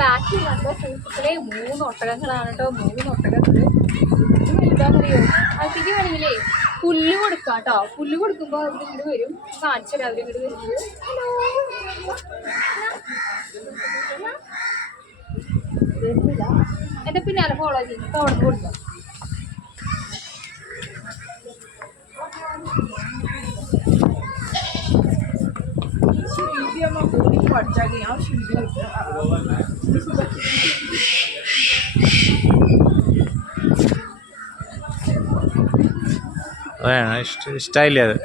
ബാക്കിൽ കണ്ടോ സുഹൃത്തുക്കളെ 3 ഒട്ടകങ്ങളാണ് കേട്ടോ. 3 ഒട്ടകങ്ങൾ വലുതാണെന്നറിയോ. അതിന് വേണമെങ്കിലേ പുല്ല് കൊടുക്കാം കേട്ടോ. പുല്ല് കൊടുക്കുമ്പോൾ അവർ ഇങ്ങോട്ട് വരും. കാണിച്ചരാം അവർ ഇങ്ങോട്ട് വരുന്നത്. എന്റെ പിന്നാലെ ഫോളോ ചെയ്യും. അവിടെ കൊടുക്കാം. ഇഷ്ടമായില്ലേ അത്?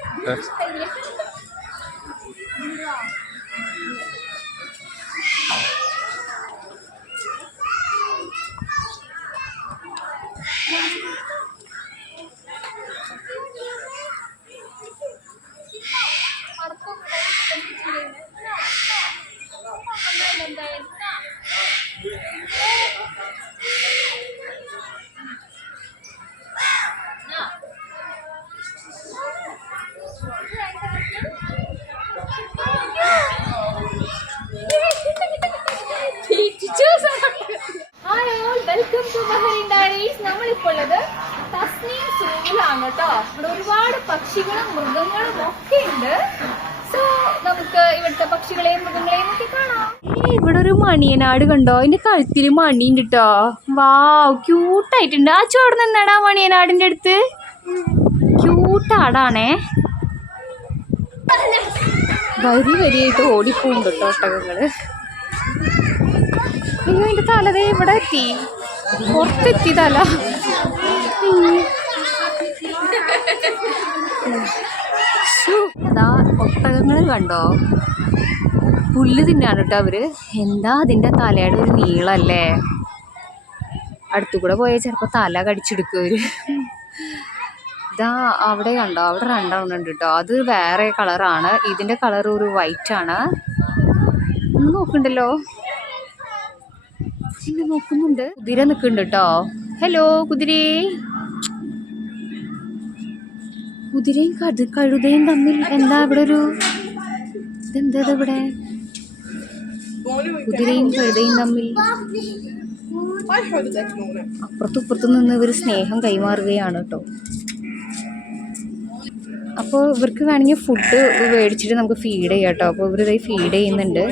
Welcome to Bahrain diaries. നമ്മളിപ്പോൾ ഉള്ളത് തസ്നീം സൂവിലാണ് കേട്ടോ. ഇവിടെ ഒരുപാട് പക്ഷികളും മൃഗങ്ങളും ഒക്കെ ഉണ്ട്. സോ നമുക്ക് ഇവിടുത്തെ പക്ഷികളെയും മൃഗങ്ങളെയും ഒക്കെ കാണാം. ഇവിടെ ഒരു മണിയനാട് കണ്ടോ. അതിന്റെ കഴുത്തിൽ മണിയുണ്ട് കേട്ടോ. വാവ്, ക്യൂട്ടായിട്ടുണ്ട്. ആ ചോട് നിന്നാടാ മണിയനാടിന്റെ അടുത്ത്. ക്യൂട്ടാടാണേ. വരിയായിട്ട് ഓടിപ്പോണ്ട് കേട്ടോ ഒട്ടകങ്ങള്. അയ്യോ, എന്റെ തലതേ ഇവിടെ എത്തി. പുറത്തെത്തി തല. അതാ ഒട്ടകങ്ങളും കണ്ടോ. പുല്ല് തിന്നാണ് കേട്ടോ അവര്. എന്താ അതിന്റെ തലയുടെ ഒരു നീളല്ലേ. അടുത്തു കൂടെ പോയാൽ ചിലപ്പോ തല കടിച്ചെടുക്കും അവര്. ഇതാ അവിടെ കണ്ടോ, അവിടെ 2 എണ്ണം ഉണ്ട് കേട്ടോ. അത് വേറെ കളറാണ്. ഇതിന്റെ കളർ ഒരു വൈറ്റ് ആണ്. ഒന്ന് നോക്കണ്ടല്ലോ, എന്നെ നോക്കുന്നുണ്ട്. കുതിര നിൽക്കുന്നുണ്ട് കേട്ടോ. ഹലോ കുതിരേ. കുതിരയും കഴുതയും തമ്മിൽ എന്താ ഇവിടെ ഒരു ഇതെന്താ ഇവിടെ? കുതിരയും കഴുതയും തമ്മിൽ അപ്പുറത്തും ഇപ്പുറത്തും നിന്ന് ഇവർ സ്നേഹം കൈമാറുകയാണ് കേട്ടോ. അപ്പോൾ ഇവർക്ക് വേണമെങ്കിൽ ഫുഡ് മേടിച്ചിട്ട് നമുക്ക് ഫീഡ് ചെയ്യാം കേട്ടോ. അപ്പോൾ ഇവരിത് ഫീഡ് ചെയ്യുന്നുണ്ട്.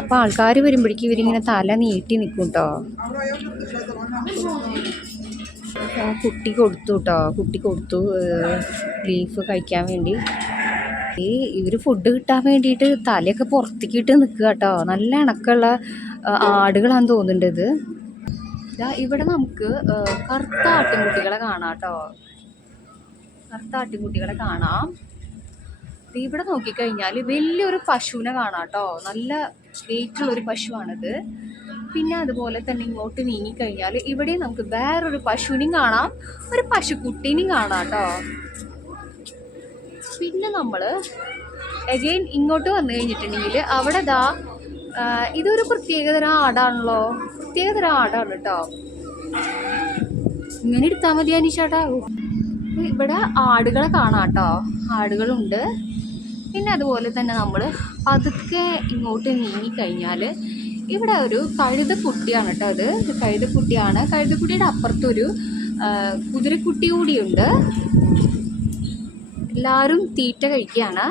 അപ്പോൾ ആൾക്കാർ വരുമ്പോഴേക്കും ഇവരിങ്ങനെ തല നീട്ടി നിൽക്കും കേട്ടോ. കുട്ടി കൊടുത്തു ലീഫ് കഴിക്കാൻ വേണ്ടി. ഇവർ ഫുഡ് കിട്ടാൻ വേണ്ടിയിട്ട് തലയൊക്കെ പുറത്തേക്കിട്ട് നിൽക്കുക കേട്ടോ. നല്ല ഇണക്കമുള്ള ആടുകളാണെന്ന് തോന്നുന്നുണ്ട് ഇത്. ഇവിടെ നമുക്ക് കറുത്ത ആട്ടിൻകുട്ടികളെ കാണാം കേട്ടോ. കറുത്ത ആട്ടിൻകുട്ടികളെ കാണാം. ഇവിടെ നോക്കിക്കഴിഞ്ഞാൽ വലിയൊരു പശുവിനെ കാണാം കേട്ടോ. നല്ല വെയിറ്റുള്ളൊരു പശുവാണിത്. പിന്നെ അതുപോലെ തന്നെ ഇങ്ങോട്ട് നീങ്ങിക്കഴിഞ്ഞാൽ ഇവിടെ നമുക്ക് വേറൊരു പശുവിനെയും കാണാം, ഒരു പശുക്കുട്ടീനെയും കാണാം കേട്ടോ. പിന്നെ നമ്മൾ അഗെയിൻ ഇങ്ങോട്ട് വന്നു കഴിഞ്ഞിട്ടുണ്ടെങ്കിൽ അവിടെ ഇതൊരു പ്രത്യേകതരം ആടാണല്ലോ. പ്രത്യേകതരം ആടാണ് കേട്ടോ. ഇങ്ങനെ എടുത്താൽ മതി അനീഷേട്ടാ. ഇവിടെ ആടുകളെ കാണാം കേട്ടോ. ആടുകളുണ്ട്. പിന്നെ അതുപോലെ തന്നെ നമ്മൾ പതുക്കെ ഇങ്ങോട്ട് നീങ്ങിക്കഴിഞ്ഞാൽ ഇവിടെ ഒരു കഴുതക്കുട്ടിയാണ് കേട്ടോ. അത് കഴുതക്കുട്ടിയാണ്. കഴുതക്കുട്ടിയുടെ അപ്പുറത്തൊരു കുതിരക്കുട്ടി കൂടിയുണ്ട്. എല്ലാവരും തീറ്റ കഴിക്കുകയാണ്.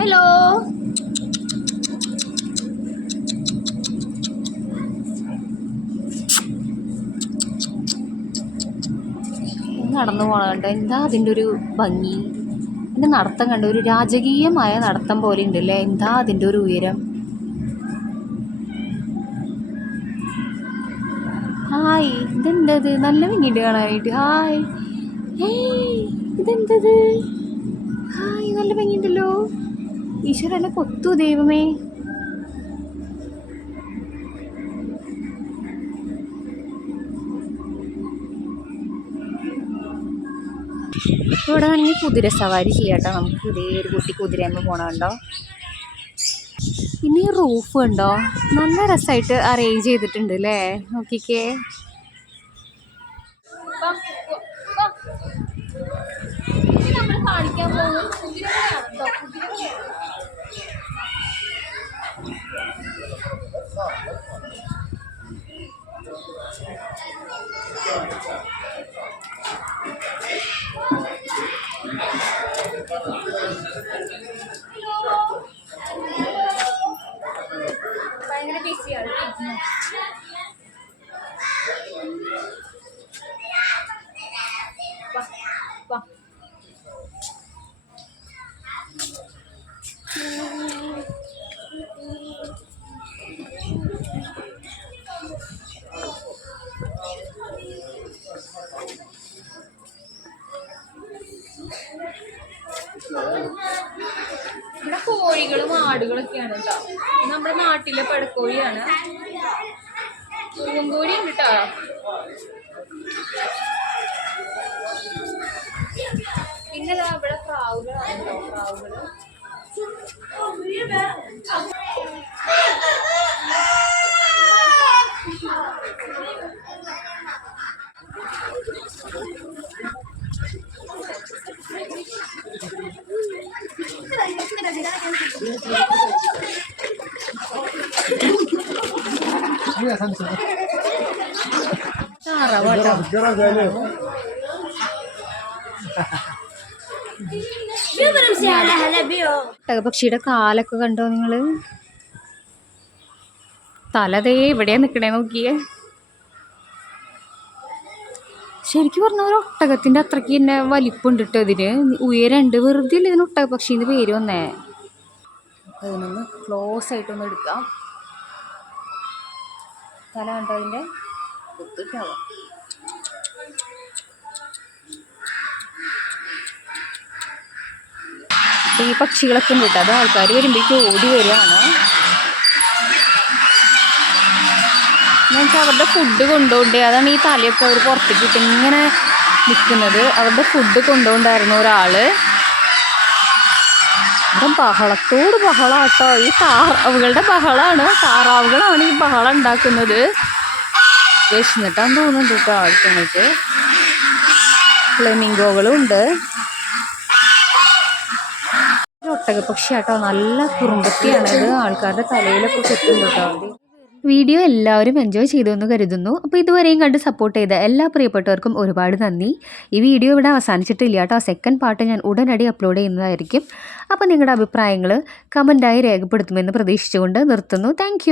ഹലോ, നടന്നു പോകണം കണ്ടോ. എന്താ അതിൻ്റെ ഒരു ഭംഗി. എൻ്റെ നടത്തം കണ്ടോ, ഒരു രാജകീയമായ നടത്തം പോലെ ഉണ്ടല്ലേ. എന്താ അതിൻ്റെ ഒരു ഉയരം. ഹായ്, ഇതെന്തത് നല്ല ഭംഗിയുണ്ട് കാണാനായിട്ട്. ഹായ്, ഇതെന്തത്. ഹായ്, നല്ല ഭംഗിയുണ്ടല്ലോ. ഈശ്വര എന്നെ കൊത്തു ദൈവമേ. ഇവിടെ വേണമെങ്കിൽ കുതിര സവാരി ചെയ്യാട്ടോ. നമുക്ക് ഇതേ ഒരു കുട്ടി കുതിരയമ്മ പോണുണ്ടോ. പിന്നെ ഈ റൂഫ് ഉണ്ടോ, നല്ല രസമായിട്ട് അറേഞ്ച് ചെയ്തിട്ടുണ്ട് അല്ലേ. നോക്കിക്കേ. ഇവിടെ കോഴികളും ആടുകളൊക്കെയാണ് കേട്ടോ. നമ്മുടെ നാട്ടിലെ പടക്കോഴിയാണ്. പൂവൻകോഴി ഉണ്ട് കേട്ടോ. പിന്നെ ഇവിടെ പ്രാവുകളാണ് കേട്ടോ. പ്രാവുകള് പക്ഷിയുടെ കാലൊക്കെ കണ്ടോ നിങ്ങള്? തലതേ എവിടെയാ നിക്കണേ നോക്കിയേ. ശരിക്കും പറഞ്ഞ ഒരു ഒട്ടകത്തിന്റെ അത്രയ്ക്ക് തന്നെ വലിപ്പുണ്ട് കേട്ടോ ഇതിന്. ഉയരണ്ട്. വെറുതെ അല്ലേ ഇതിന് ഒട്ടക പക്ഷിന്ന് പേര് വന്നേ. അതിനൊന്ന് ക്ലോസ് ആയിട്ടൊന്ന് എടുക്കാം. തല കണ്ടോ അതിന്റെ കുത്തിട്ടാവും. ഈ പക്ഷികളൊക്കെ ഉണ്ട് കേട്ടോ. അത് ആൾക്കാർ വരുമ്പോഴേക്ക് ഓടി വരികയാണ്. എന്നുവെച്ചാൽ അവരുടെ ഫുഡ് കൊണ്ടുപോകണ്ടേ. അതാണ് ഈ തലയൊക്കെ അവർ പുറത്തേക്ക് ഇട്ട് ഇങ്ങനെ നിൽക്കുന്നത്. അവരുടെ ഫുഡ് കൊണ്ടുപോകണ്ടായിരുന്നു ഒരാള്. ഇവിടെ ബഹളത്തോട് ബഹളാട്ടോ. ഈ താറാവുകളുടെ ബഹളമാണ്. താറാവുകളാണ് ഈ ബഹളം ഉണ്ടാക്കുന്നത്. വിശന്നിട്ടാന്ന് തോന്നുന്നുണ്ട് കേട്ടോ ആൾക്കാർക്ക്. ഫ്ലെമിംഗോകളും ഉണ്ട്. ഒട്ടകപ്പക്ഷി ആട്ടോ. നല്ല കുറുമ്പത്തിയാണ് ഇത്. ആൾക്കാരുടെ തലയിലൊക്കെ കുത്തും കേട്ടോ. വീഡിയോ എല്ലാവരും എൻജോയ് ചെയ്തു എന്ന് കരുതുന്നു. അപ്പോൾ ഇതുവരെയും കണ്ട് സപ്പോർട്ട് ചെയ്ത എല്ലാ പ്രിയപ്പെട്ടവർക്കും ഒരുപാട് നന്ദി. ഈ വീഡിയോ ഇവിടെ അവസാനിച്ചിട്ടില്ല കേട്ടോ. സെക്കൻഡ് പാർട്ട് ഞാൻ ഉടനടി അപ്ലോഡ് ചെയ്യുന്നതായിരിക്കും. അപ്പോൾ നിങ്ങളുടെ അഭിപ്രായങ്ങൾ കമൻറ്റായി രേഖപ്പെടുത്തുമെന്ന് പ്രതീക്ഷിച്ചുകൊണ്ട് നിർത്തുന്നു. താങ്ക്